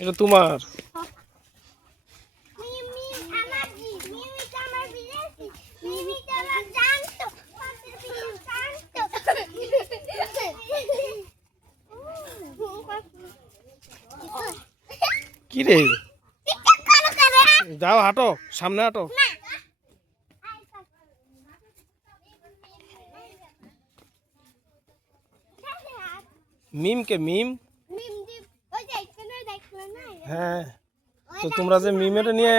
এটা তোমার। কি রে? যাও হাঁটো সামনে হাঁটো। মিমকে মিম। হ্যাঁ। তো তোমরা যে মিমেটা নিয়ে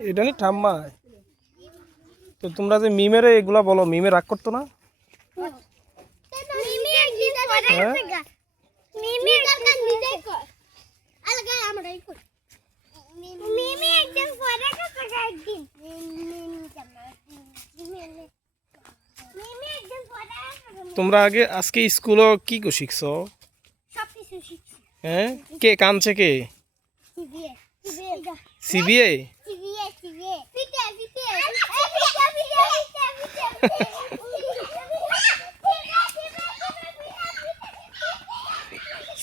এটা নি ঠাম্মা। তো তোমরা যে মিমের এগুলা বলো মিমে রাগ করতো না? হ্যাঁ? তোমরা আগে আজকে স্কুল কি কো শিখছ? হ্যাঁ? কে কানছে কে? সিবিআই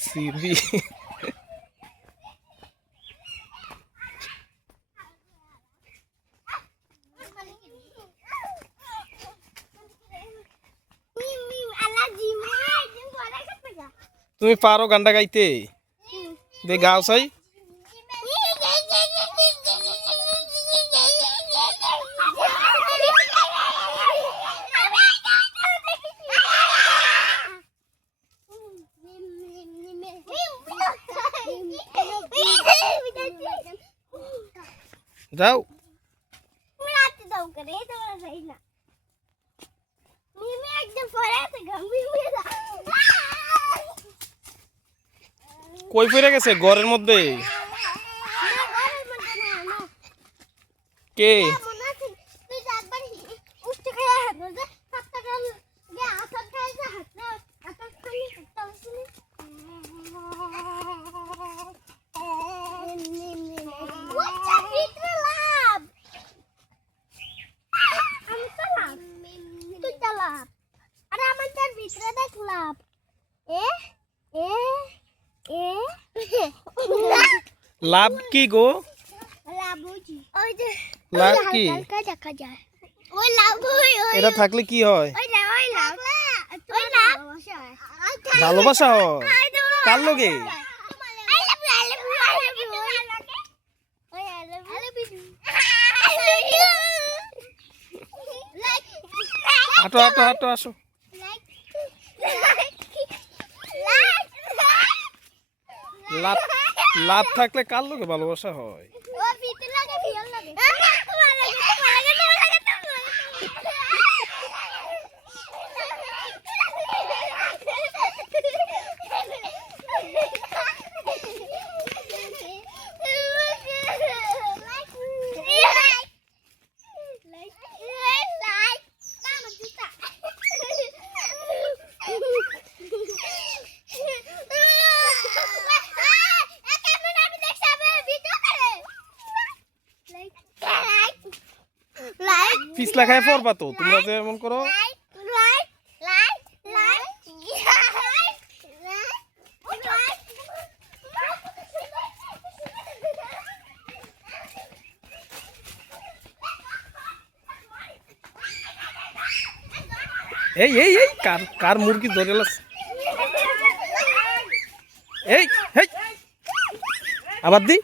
সিবিআই তুমি পারো গানটা গাইতে? দে গাও সাই। যাও। একদম পরে গম্ভীর কই পড়ে গেছে? ঘরের মধ্যে? কে? লাভ কি গো? লাভ কি? এটা থাকলে কি হয়? ভালোবাসা হয়। কার লোকে হাঁটো হাঁটো হাঁটো আসো। লাভ লাভ থাকলে কার লোকে ভালোবাসা হয়? পিছলা খাই পড়বা তো, তোমরা যে এমন করো। এই এই এই, কার কার মুরগি ধরে এই হেই আবার দি।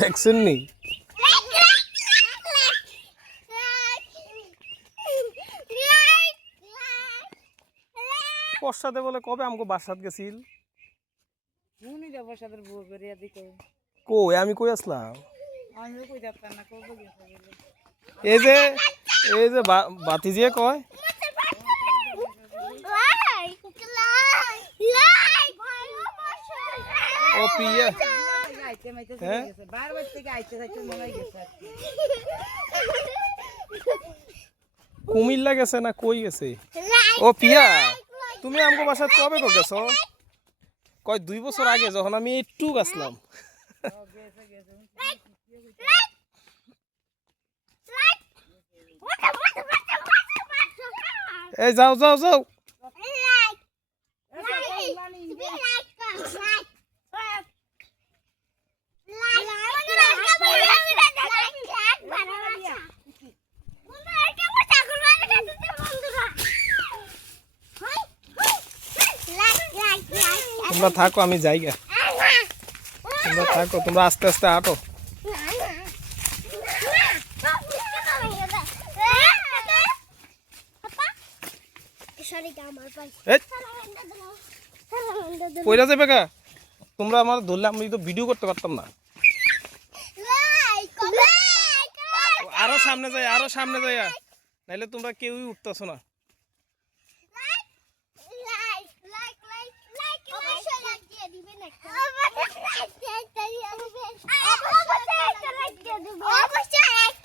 দেখছেন নেই পশ্চাতে বলে কবে আমাকে বাসাত গেছিল? শুনি কই? আমি কই আসলাম? এই যে এই যে বাতি যে কয়? ও হ্যাঁ? কুমিল্লা গেছে না কই গেছে? ও পিয়া। তুমি আমগো বাসায় কবে গো গেছো? কয় দুই বছর আগে যখন আমি একটু গেছিলাম এই যাও যাও যাও। তোমরা থাকো, আমি যাই গে। তোমরা থাকো, তোমরা আস্তে আস্তে আটো কইরা যাবে গা। তোমরা আমার ধরলে, আমি তো ভিডিও করতে পারতাম না। আরও সামনে যাই, আরও সামনে যাই নাইলে তোমরা কেউই উঠতেছো না। দিয়ে দিবেন একটা অবশ্যই লাইক দিয়ে দিবেন অবশ্যই একটা লাইক দিয়ে দিবেন অবশ্যই